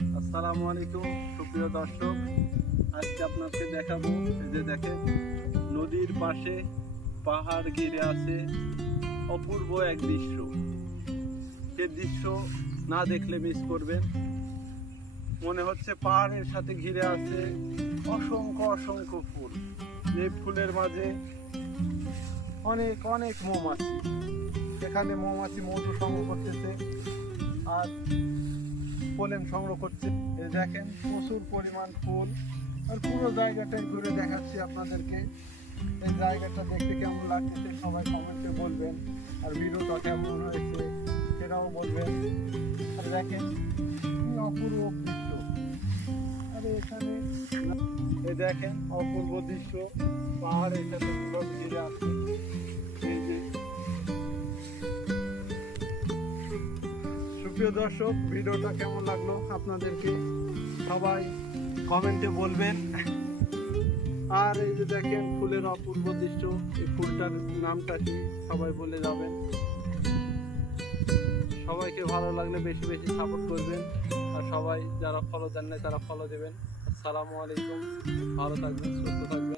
আসসালামু আলাইকুম সুপ্রিয় দর্শক, আজকে আপনাকে দেখাবো এই যে দেখেন নদীর পাশে পাহাড় ঘিরে আছে অপূর্ব এক দৃশ্য। যে দৃশ্য না দেখলে মিস করবেন। মনে হচ্ছে পাহাড়ের সাথে ঘিরে আছে অসংখ্য অসংখ্য ফুল। যে ফুলের মাঝে অনেক অনেক মৌমাছি, এখানে মৌমাছি মধু সংগ্রহ করতেছে আর পোলেন সংগ্রহ করছে। এই দেখেন প্রচুর পরিমাণ ফুল। আর পুরো জায়গাটাই ঘুরে দেখাচ্ছি আপনাদেরকে। এই জায়গাটা দেখতে কেমন লাগতেছে সবাই কমেন্টে বলবেন, আর ভিডিওটা কেমন হয়েছে সেটাও বলবেন। আর দেখেন কি অপূর্ব দৃশ্য। আরে এখানে এই দেখেন অপূর্ব দৃশ্য, পাহাড়ের সাথে পুরো ঘিরে আছে। এই যে প্রিয় দর্শক, ভিডিওটা কেমন লাগলো আপনাদেরকে সবাই কমেন্টে বলবেন। আর এই যে দেখেন ফুলের অপূর্ব দৃশ্য, এই ফুলটার নামটা কি সবাই বলে যাবেন। সবাইকে ভালো লাগলে বেশি বেশি সাপোর্ট করবেন, আর সবাই যারা ফলো দেন না তারা ফলো দেবেন। আসসালামু আলাইকুম, ভালো থাকবেন, সুস্থ থাকবেন।